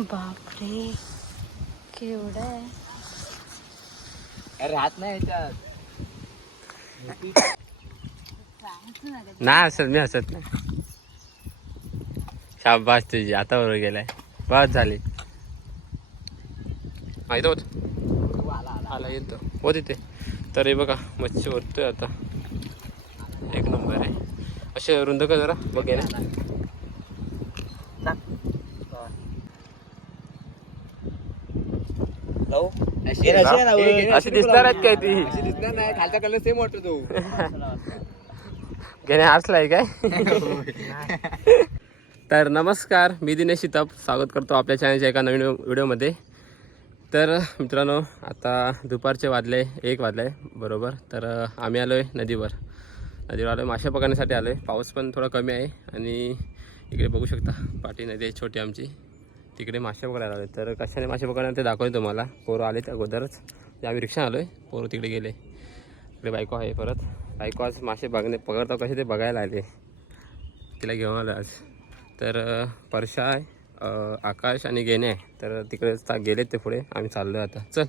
बापरे केवढं आहे. राहत नाही याच्यात. नाही हसत, मी हसत नाही. शाबास तुझी, आता बरोबर गेलाय. बस झाली. माहित होत आला येतो हो तिथे. तर हे बघा मच्छी ओततोय आता. एक नंबर आहे. असे रुंद का जरा बघे ना. अशी दिसणार आहेत काय ती. दिसणार नाही. खालचा कलर सेम वाटतो तो. घेणे हसलाय काय. तर नमस्कार, मी दिनेश शिताप स्वागत करतो आपल्या चॅनलच्या एका नवीन व्हिडिओमध्ये. तर मित्रांनो, आता दुपारचे वाजले 1 वाजले बरोबर. तर आम्ही आलो आहे नदीवर आलो आहे, मासे पकडण्यासाठी आलो आहे. पाऊस पण थोडा कमी आहे आणि इकडे बघू शकता पाटी नदी आहे छोटी आमची, तिकडे मासे पकडायला आलो आहे. तर कशाने मासे पकडणार ते दाखवतो तुम्हाला. पोरं आले त्या अगोदरच, आम्ही रिक्षा आलो आहे, पोरं तिकडे गेले. इकडे बायको आहे परत. बायको आज मासे पकडतो कसे ते बघायला आले, तिला घेऊन आलो आज. तर परशा आहे, आकाश आणि गेणे आहे. तर तिकडे गेलेत ते पुढे, आम्ही चाललो आहे आता. चल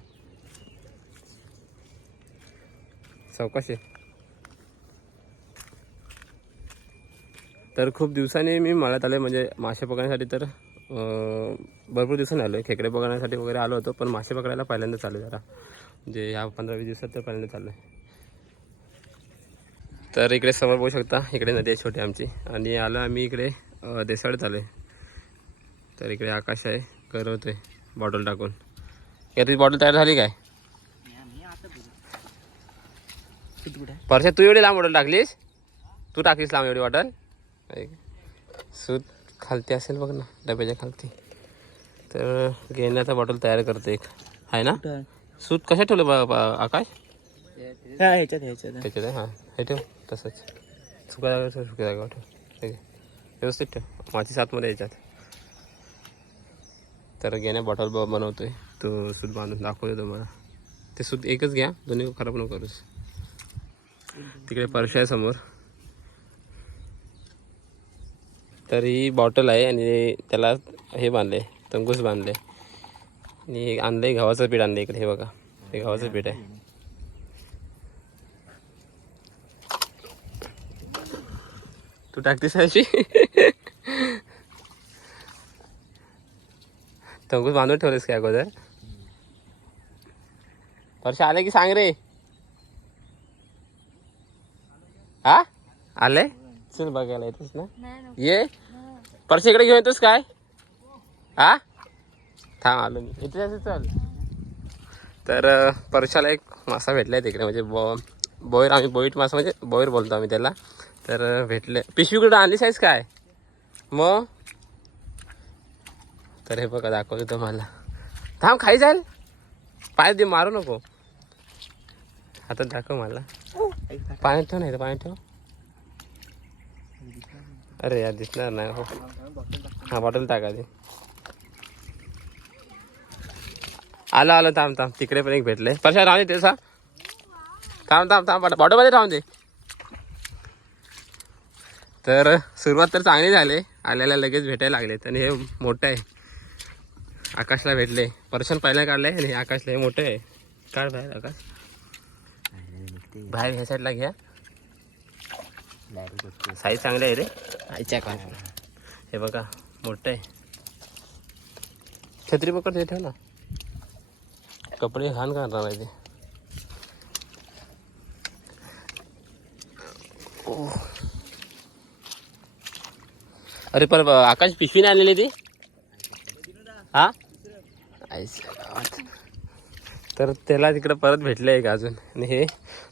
चौकशी. तर खूप दिवसांनी मी मळ्यात आलो आहे, म्हणजे मासे पकडण्यासाठी. तर भरपूर दिवसांनी आलो आहे. खेकडे पकडण्यासाठी वगैरे आलो होतो, पण मासे पकडायला पहिल्यांदा चालू आहे जरा, म्हणजे ह्या 15-20 दिवसात तर पहिल्यांदा चालू आहे. तर इकडे समोर बघू शकता, इकडे नदी आहे छोटी आमची. आणि आलो आम्ही इकडे देसाळीत आलो आहे. तर इकडे आकाश आहे, करवतोय बॉटल टाकून. या तुझी बॉटल तयार झाली काय परशा? तू एवढी लांब बॉटल टाकलीस? तू टाकलीस लांब एवढी बॉटल? सूत खालती असेल बघ ना, डब्याच्या खालती. तर घेण्याचा बॉटल तयार करते एक, आहे ना. सूत कशा ठेवलं आकाश? ह्याच्यात त्याच्यात आहे. हां, हे ठेव तसंच. सुक्या जागा ठेव, व्यवस्थित ठेव. माती सातमध्ये याच्यात. तर घेण्या बॉटल बनवतोय तो, सूत बांधून दाखवतो तुम्हाला. ते सूत एकच घ्या, दोन्ही खराब नको करूस. तिकडे परशा आहे समोर. तर ही बॉटल आहे आणि त्याला हे बांधले, तंगूस बांधले. आणि आणलंय गव्हाचं पीठ आणलं इकडे. हे बघा, हे गव्हाचं पीठ आहे. तू टाकतेस अशी तंगूस बांधून ठेवलेस काय अगोदर? परशा आले की सांग रे. हा आले, चल बघायला येतोस ना. ये परशा, इकडे घेऊन येतोस काय? हा थांब आलो मी इथे. चल. तर परशाला एक मासा भेटलाय तिकडे, म्हणजे बोईर. आम्ही बोईट मासा म्हणजे बोईर बोलतो आम्ही त्याला. तर भेटले. पिशवी कुठं आणलीस आहेस काय मग? तर हे बघा दाखवतो तुम्हाला. थांब, खाई जाईल. पाय दे, मारू नको. आता दाखव मला. पाण्यात ठेव, नाही तर पाण्यात ठेव. अरे यार दिसणार नाही हो. हा बॉटल टाका दे. आलं थांब. तिकडे पण एक भेटलंय. परशा राहून दे तसा. थांब बॉटलमध्ये राहून दे. तर सुरुवात तर चांगली झाली. आल्याला लगेच भेटायला लागलेत. आणि हे मोठं आहे, आकाशला भेटले. परशन पहिला काढलंय आणि आकाशला हे मोठं आहे. काढ बाहेर आकाश, बाहेर ह्या साईडला घ्या. साईज चांगली आहे रे आईच्या कान. हे बघा मोठं आहे. छत्री पकड, ते ठेव ना. कपडे घाण करणार आहे ते. अरे पण आकाश पिशवी नाही आणलेली ती. हा तर त्याला तिकडं परत भेटलं एक अजून. आणि हे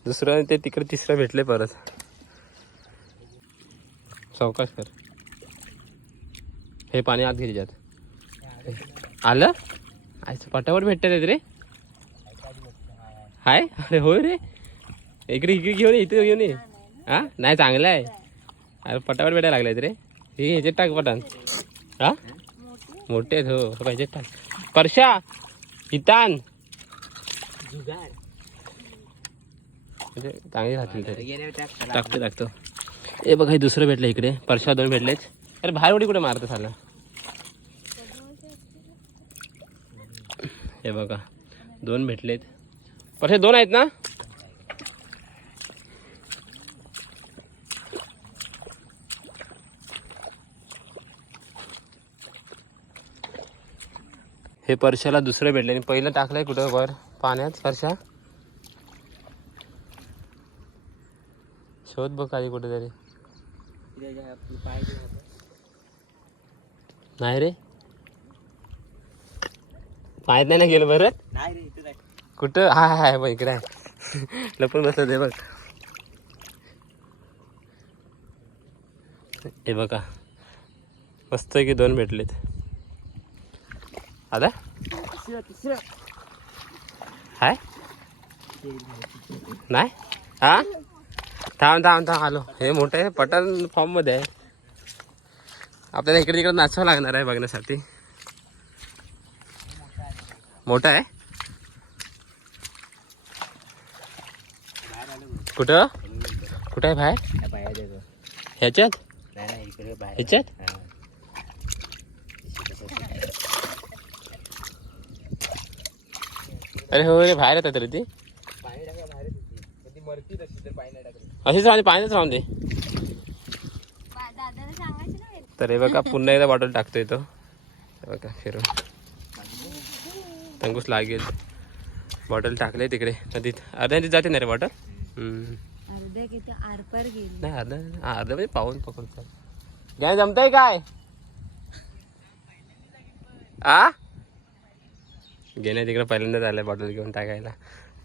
दुसरं, ते तिकडे तिसरं भेटले परत. चौकाश कर. हे पाणी आत घे त्याच्यात. आलं आईचं पटापट भेटतात रे. हाय, अरे होय रे. इकडे घेऊन ये, इथे घेऊन ये. हा नाही, चांगलं आहे. अरे पटापट भेटायला लागलाय रे. हे ह्याच्यात टाक पटान. हा मोठे आहेत हो, पाहिजे टाक. परशा हितान म्हणजे चांगले राहतील तरी. टाकतो. हे बघा, हे दुसरं भेटलं इकडे. परशा 2 भेटलेच. अरे बाहेर उडी कुठे मारतो झालं. हे बघा 2 भेटलेत. पण हे 2 आहेत ना. हे परशाला दुसरं भेटले आणि पहिलं टाकलंय कुठं वर पाण्यात. परशा शोध बघ आधी कुठेतरी. नाही रे पायात नाही ना गेलं बरं. कुठं हा हाय बघ इकडे आहे. लपून बसत आहे बघ. हे बघा मस्त की 2 भेटलेत. आता हाय नाही हा थांब थांब थांब आलो. हे मोठं आहे पठाण फॉर्म मध्ये आहे. आपल्याला इकडे तिकडे नाचावं लागणार आहे बघण्यासाठी. मोठा आहे. कुठं कुठं आहे बाहेर. ह्याच्यात ह्याच्यात अरे हो रे बाहेर येतात रे ती. अशीच राहते पाण्यातच राहून दे. तर हे बघा पुन्हा एकदा बॉटल टाकतोय तो. बघा फिरून तंगूस लागेल. बॉटल टाकले तिकडे नदीत. अर्ध्या नदीत जाते ना रे बॉटल. नाही अर्धा म्हणजे पाहून पकडतो. घ्या जमतंय काय आ घेण्या तिकडे पहिल्यांदाच आलाय बॉटल घेऊन टाकायला.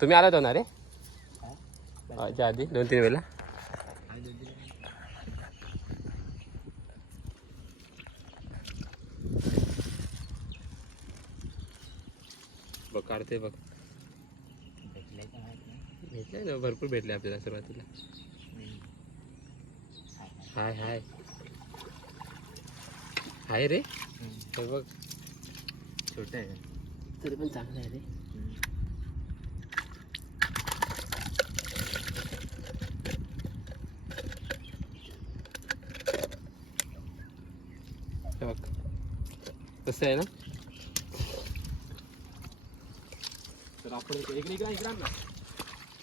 तुम्ही आलात होणार रे अच्छा आधी 2-3 वेळेला. बघ काढते बघ. भेटले ना भरपूर भेटले आपल्याला सुरुवातीला. हाय हाय हाय रे. बघ छोटे आहे तरी पण चांगलं आहे रे. बघ कसं आहे ना. तर आपण इकडे इकडे ना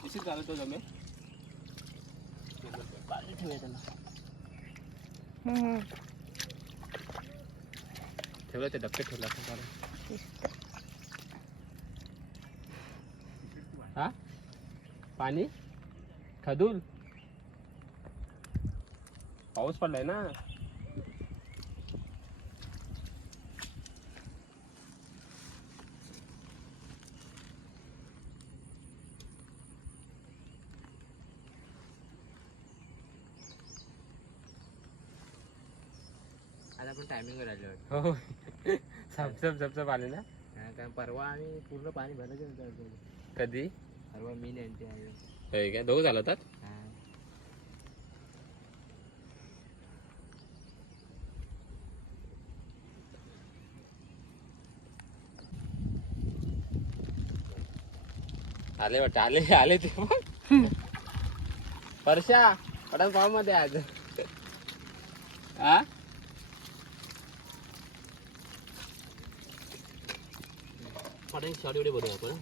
अशीच घालतो जमे पाणी ठेवूया त्याला. ठेवलं ते डबके ठेवला हा पाणी खदूल पाऊस पडलाय ना. आता आपण टायमिंगवर आलो. हो झपझप आले ना. कारण परवा आम्ही पूर्ण पाणी भरलं. कधी परवा मी नाही काय 2 झालं होतात. आले वाटत आले ते परशा पठाण फॉर्म मध्ये आज. हा पठाण शॉर्ट व्हिडिओ बनवू आपण.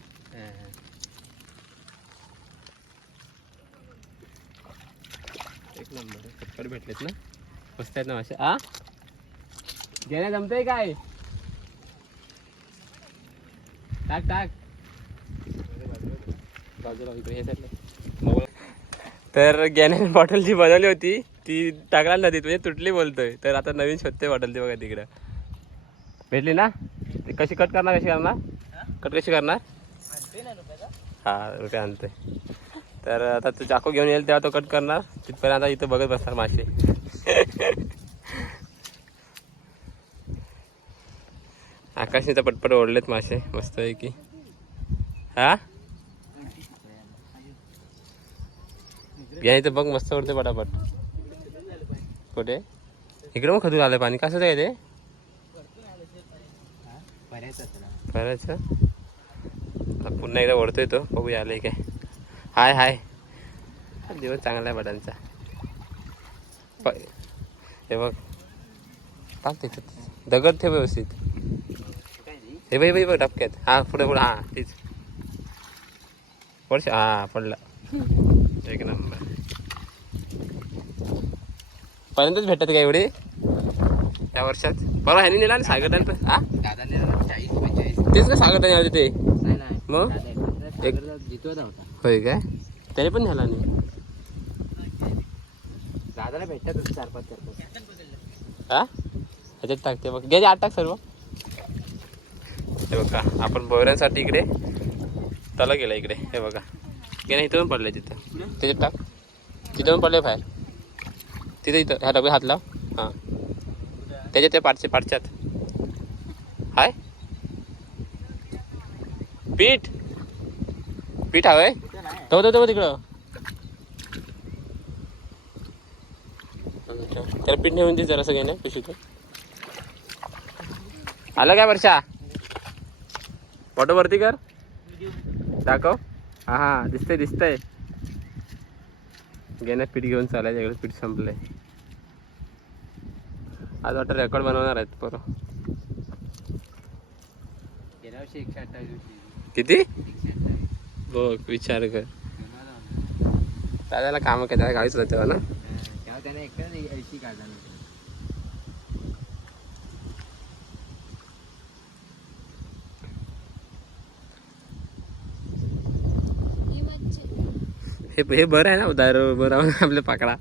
एक नंबर पटकड भेटलेत ना. मस्त आहेत ना मासे. आ घेण्या जमतंय काय. टाक टाक बाजूला हे साईडला. तर गॅनेने बॉटल जी बनवली होती ती टाकला नदीत म्हणजे तुटली बोलतोय. तर आता नवीन शोधते बॉटल ती बघा तिकडं भेटली ना. कशी कट करणार कशी करणार कट कशी करणार. हा रुपये आणतोय. तर आता तू चाकू घेऊन येईल तेव्हा तो कट करणार. तिथपर्यंत आता इथं बघत बसणार मासे. आकाशनीचा पटपट ओढलेत मासे मस्त आहे की. हा घ्यायचं बघ मस्त ओढते पटापट. कुठे इकडे मग खदून आलं पाणी कसं आहे ते करायचं. पुन्हा एकदा ओढतोय तो बघूया आलंय काय. हाय हाय दिवस चांगला आहे बटांचा. हे बघ टाक त्याच्यात दगड ठेव व्यवस्थित. हे बाई बाई बघ डबक्यात. हा पुढे पुढे हा तीच पडश हा पडला. एक नंबर. पर्यंतच भेटत का एवढे त्या वर्षात? बरोबर ह्यानी नेला ना सागर पण. हा तेच का सागर आले ते मग एक होय काय त्याने पण न्याला नाही. दादाला भेटतात 4-5 हा ह्याच्यात टाकते बघ. घ्या 8 टाक सर्व. हे बघा आपण बोऱ्यांसाठी इकडे तला गेला इकडे. हे बघा गेला इथं पण पडलंय तिथं. त्याच्यात टाक. तिथं पण पडलंय बाहेर. तिथे इथं ह्या डबे हात लाव. हां त्याच्यात त्या पाठच्यात हाय पीठ पीठ हवंय. तो तिकडं त्याला पीठ नेऊन दे जरासं घेणे पिशवीतून. आलं काय वर्षा? फोटो वरती कर दाखव. हा हा दिसतंय. घेण्यात पीठ घेऊन चालायचं. इकडे पीठ संपलंय. आज वाटतं रेकॉर्ड बनवणार आहेत बरं. गेल्या वर्षी 128 किती बघ विचार कर. दादाला कामं काय त्याला गावीच होतं ना. तेव्हा त्याने एकट्याने 80 काढला. हे बरं आहे ना दारू बरं आपल्या पाकडा.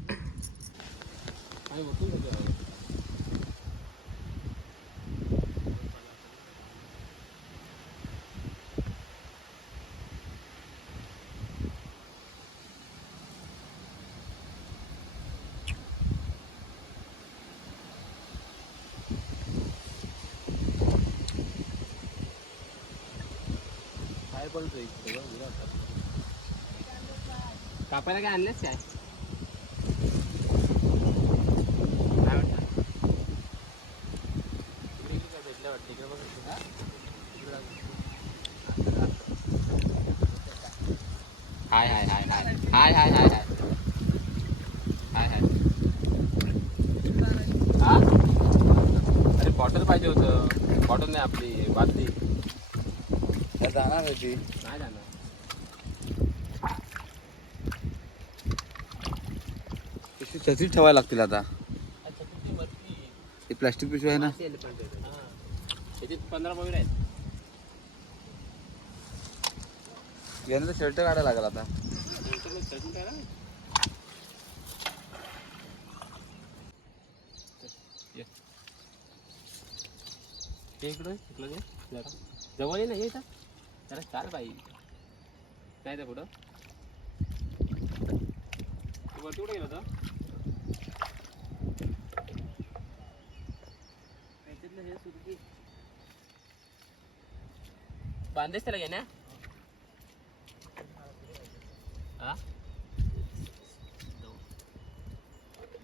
कापायला काय आणलेस काय? भेटलं वाटतं इकडे बघ. हाय हाय हाय हाय हाय हाय हाय हाय हाय हाय. हा अरे बॉटल पाहिजे होतं. बॉटल नाही आपली बादली. जाणार होती नाही जाणार. तशीच ठेवायला लागतील आता. ही प्लास्टिक पिशवी आहे ना. त्याच्यात 15 मोबाईल आहेत. यानं तर शर्ट काढायला लागला आता. इकडं जरा जवळ नाही येतात जरा चाल बाई. काय त्या पुढं वरती कुठे गेलं होतं? बांधेच त्याला घेण्या. हा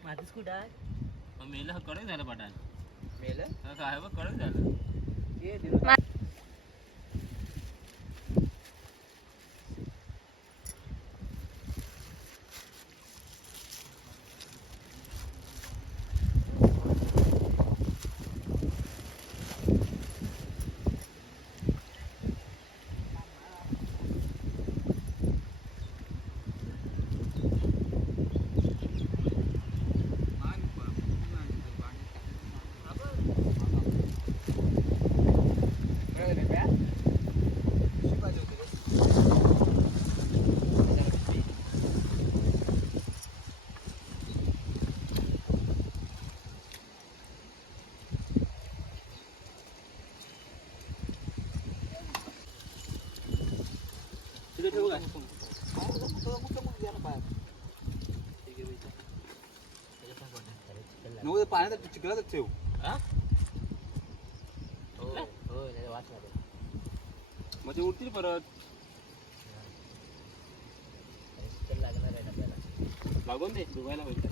माझंच कुठं आहे मग मेलं कडक झालं पठाण. मेलं काय बघ कडक झालं. ठेवू काय? पाण्यात चिखलातच ठेव. म्हणजे उठतील परत. लागून दे डुबायला पाहिजे.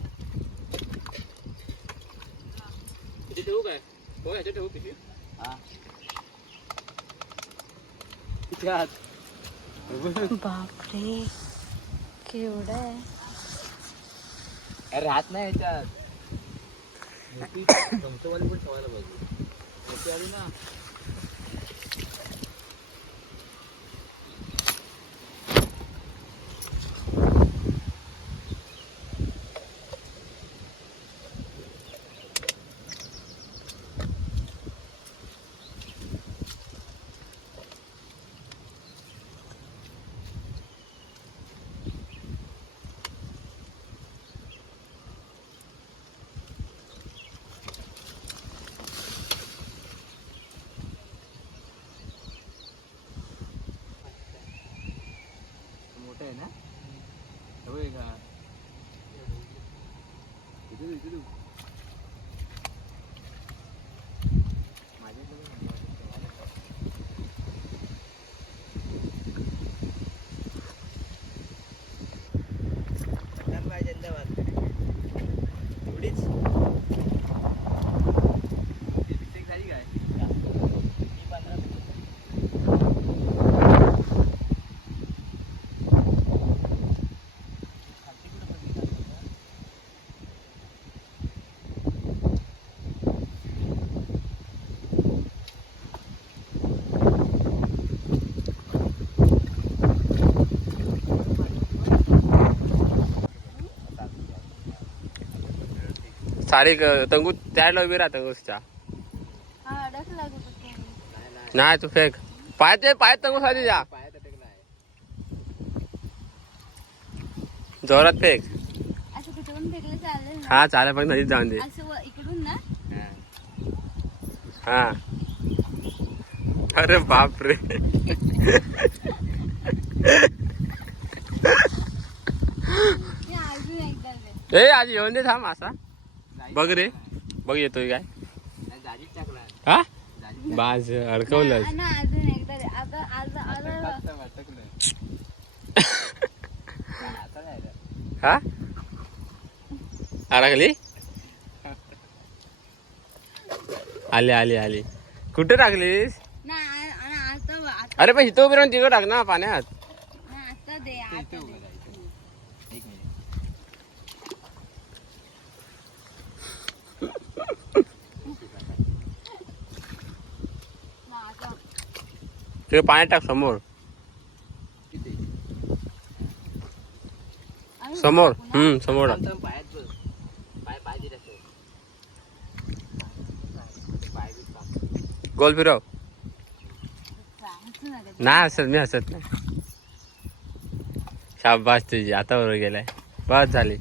किती ठेवू काय? हो ह्याच्यात ठेवू किती? हा बापरे केवढं आहे. अरे हात नाही ह्याच्यात. चमचवाली पण ठेवायला पाहिजे. मोठी आली ना. साडी तंगू त्याला उभी राहा तंगूसच्या. हा अडकला कुठं. नाही तू फेक पाय तंगू साडी जा जोरात फेक. असं कुठे पण फेकलं चालेल ना. हा चालेल पण नदीत जाऊन दे. असं इकडून ना. हा अरे बापरे. अजून एकदा दे. ए आज येऊन दे थांब असा बघ रे बघ येतोय काय. हा बाज अडकवलं. ना अजून एकदा दे. आता आज हा अडकली. आली आली आली. कुठे टाकलीस. ना आता अरे पण इथं उभी राहून तिकडे टाक ना पाण्यात. आता दे. आता दे. ते पाण्यात टाक समोर समोर. समोर गोल फिरव. नाही हसत मी हसत नाही. शाबास तुझी आता बरोबर गेलाय. बस झाली.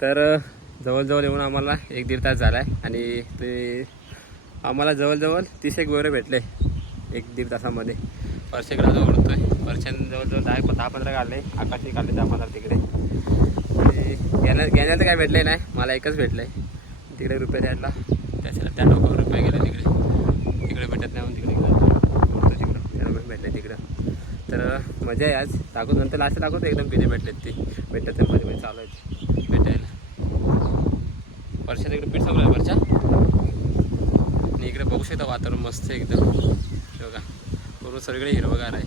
तर जवळजवळ येऊन आम्हाला 1-1.5 तास झालाय आणि ते आम्हाला जवळजवळ 30 गोरे भेटले 1-1.5 तासामध्ये. वर्षेकडे आता ओढतोय. वर्षांनी जवळजवळ 10-15 काढले. आकाशने काढले 10-15 तिकडे. घेण्याला तर काय भेटले नाही. मला एकच भेटलंय तिकडे रुपये द्यायला. त्याच्याला त्या लोकांवर रुपये गेले तिकडे भेटत नाही म्हणून तिकडे ओढतो तिकडं त्याला भेटले तिकडं. तर मजा आहे आज. दाखवतो नंतर लास्ट दाखवतो एकदम किती भेटलेत ते. भेटत मध्ये मध्ये चालू आहेत भेटायला. वर्षात इकडे पीठ संपलं वर्षा आणि इकडे बघू शकता वातावरण मस्त एकदम बघा. पूर्ण सगळीकडे हिरवगार आहे.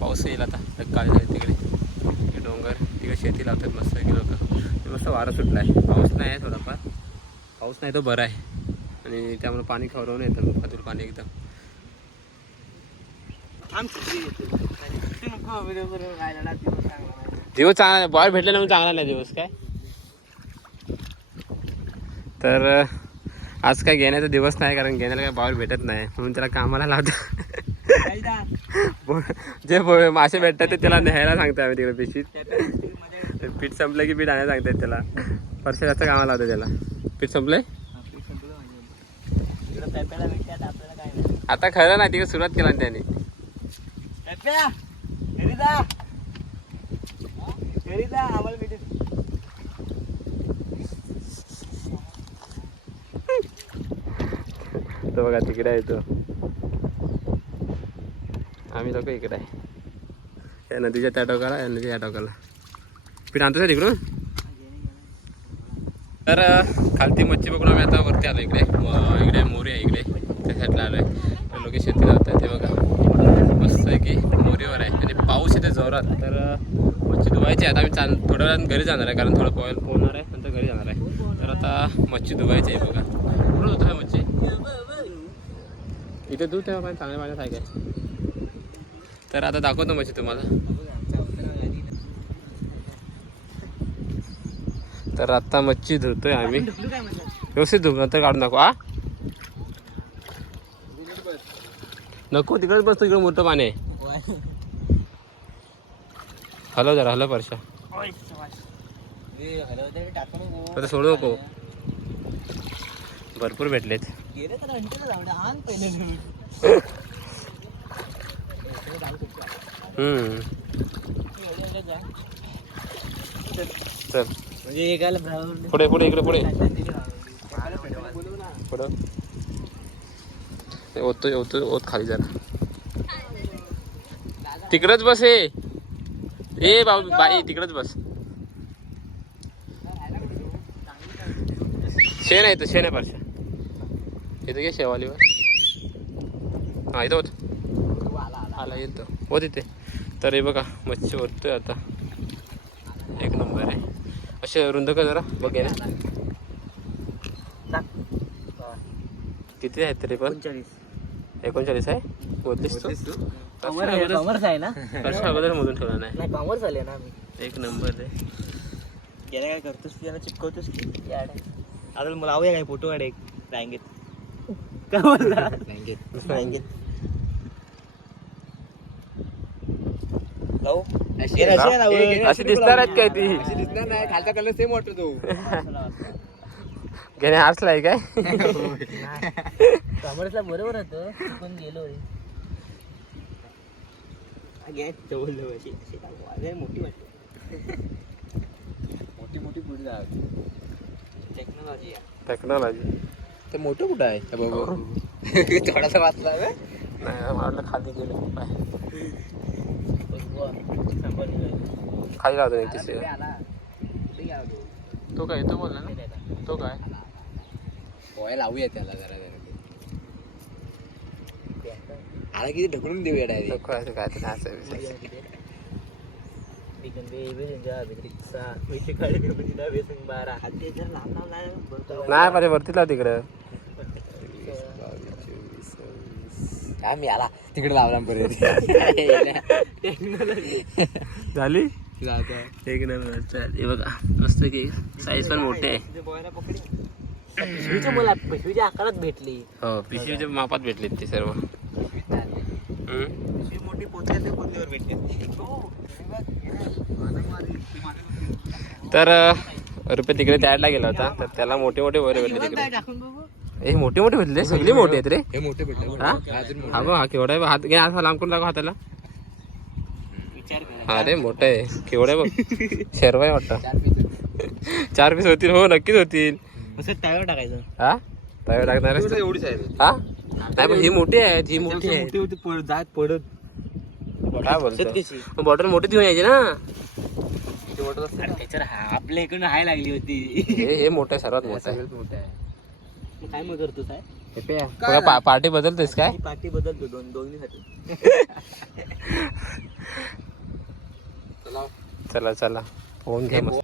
पाऊस येईल आता. काळी झाली तिकडे डोंगर तिकडे शेती लावतात मस्त की लोक. मस्त वारं सुटला आहे. पाऊस नाही आहे थोडाफार. पाऊस नाही तो बरा आहे आणि त्यामुळे पाणी खवरवून येतं मुखातून पाणी एकदम. दिवस चांगला बॉय भेटले ना म्हणून चांगला नाही दिवस काय. तर आज काय घेण्याचा दिवस नाही कारण घेण्याला काय बॉल भेटत नाही म्हणून त्याला कामाला लावतो. जे मासे भेटतात ते त्याला न्यायला सांगतो आम्ही तिकडे पिशीत. पीठ संपलं की पीठ आणायला सांगतात त्याला. परत जास्त कामाला लावतो त्याला. पीठ संपलंय आता खरं नाही तिकडे सुरुवात केला त्याने. तो बघा तिकडे आहे तो. आम्ही लोक इकडे आहे. या नदीच्या त्या टोकाला या नदीच्या या टोकाला पीठ आणतो तिकडून. तर खालती मच्छी बघून आम्ही आता वरती आलो. इकडे मोरी आहे इकडे त्या साईडला आलो आहे. लोक शेती लावतात ते बघा मस्त आहे की मोरीवर आहे आणि पाऊस येते जोरात. तर मच्छी धुवायची आहे. आता आम्ही थोड्या वेळात घरी जाणार आहे कारण थोडं पोहणार आहे नंतर घरी जाणार आहे. तर आता मच्छी धुवायची आहे बघा. कुठं होतं आहे मच्छी इथे दूध तेव्हा पाणी चांगल्या पाण्यात आहे काय. तर आता दाखवतो मच्छी तुम्हाला. तर आता मच्छी धुतोय आम्ही व्यवस्थित धुव नंतर काढून दाखव. नको तिकडेच बसतो. तिकडे मोठं पाणी आहे. हॅलो जरा हॅलो परशा आता सोडू नको. भरपूर भेटलेत. चल पुढे पुढे इकडे पुढे पुढं ओत खाली जरा. तिकडच बस. ए बाबू बाई तिकडच बस. शेण आहे तो शेण आहे परशा. इथं घे शेवालीवर. हा इथं होत आला येतो हो तिथे. तर हे बघा मच्छी ओततोय आता. एक नंबर आहे. असे रुंद का जरा बघ ना किती आहेत तरी पण. 39 आहे. बोललीस तू कॉमर्स आहे ना. अगोदर मधून ठेवला नाही. कॉमर्स आले ना एक नंबर आहे. गेल्या काय करतोस त्याला चिपकवतोस की आता लावूया काय फोटो काढ एक बँकेत काय बोलला बँकेत लावू अशी दिसणार आहेत काय ती दिसणार नाही खालचा कलर सेम वाटतो तो. घेणे हसलाय काय कामरसला बरोबर होतं चुकून गेलो मोठी वाटते मोठी पुढे जा. Technology technology. ते मोठं कुठं आहे थोडासा वाचला नाही मला वाटलं खाली गेलं खूप आहे. खाली लावतो एक तिसरी. तो काय तो बोलला ना तो काय पोहाय लावूया त्याला जरा आला किती ढकलून देऊया डायरेक्ट. नको असं काय तर असं विषय. नाही पाहिजे वरती लाव तिकडं. काय मी आला तिकडे लावला पर्यंत झाली एक नंबर. चल हे बघा मस्त की साईज पण मोठी आहे. पिशवीच्या आकारात भेटली हो पिशवीच्या मापात भेटले ते सर्व. मोठी पोत्यावर भेटली. तर रुपये तिकडे त्याडला गेला होता तर त्याला मोठे मोठे वगैरे भेटले तिकडे. हे मोठे मोठे भेटले सगळे मोठे आहेत रे. हे मोठे भेटले. हा हा बघ हा केवढा आहे. हात घे हात लांब करून दाखव हाताला. हा रे मोठं आहे केवढं आहे बघ. शेरवाय वाटतं 4 पीस होतील. हो नक्कीच होतील. त्यावर टाकायचं हा तव्यावर टाकणार एवढीच आहे. हा नाही पण ही मोठी आहे ही मोठी आहे. जात पडत काय बोलतो बॉटल मोठी घेऊन यायची ना. त्याच्यावर आपल्या इकडून हाय लागली होती. हे मोठं आहे सर्वात मोठं आहे. मोठं आहे. काय मग करतोस आहे हे पे पार्टी बदलतेस काय. पार्टी बदलतो दोन्हीसाठी. चला चला फोन घ्या मस्त.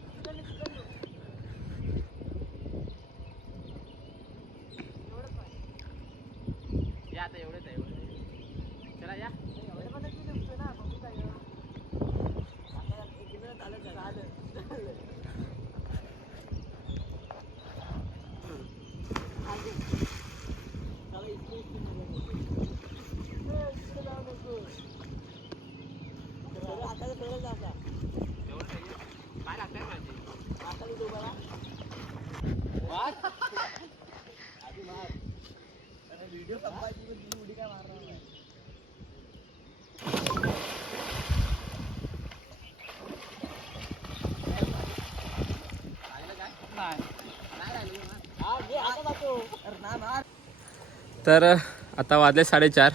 तर आता वाजले 4:30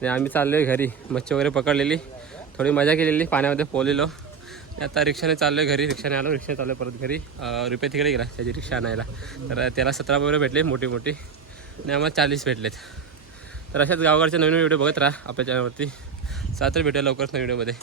आणि आम्ही चाललो आहे घरी. मच्छी वगैरे पकडलेली थोडी मजा केलेली पाण्यामध्ये पोहलेलो. आता रिक्षाने चाललो आहे घरी. रिक्षाने आलो रिक्षा चाललो परत घरी. रुपये तिकडे गेला त्याची रिक्षा आणायला. तर त्याला 17 वगैरे भेटले मोठी मोठी आणि आम्हाला 40 भेटलेत. तर अशाच गावगाडचे नवीन व्हिडिओ बघत राहा आपल्या चॅनलवरती. तर भेटूया लवकरच नवीन व्हिडिओमध्ये.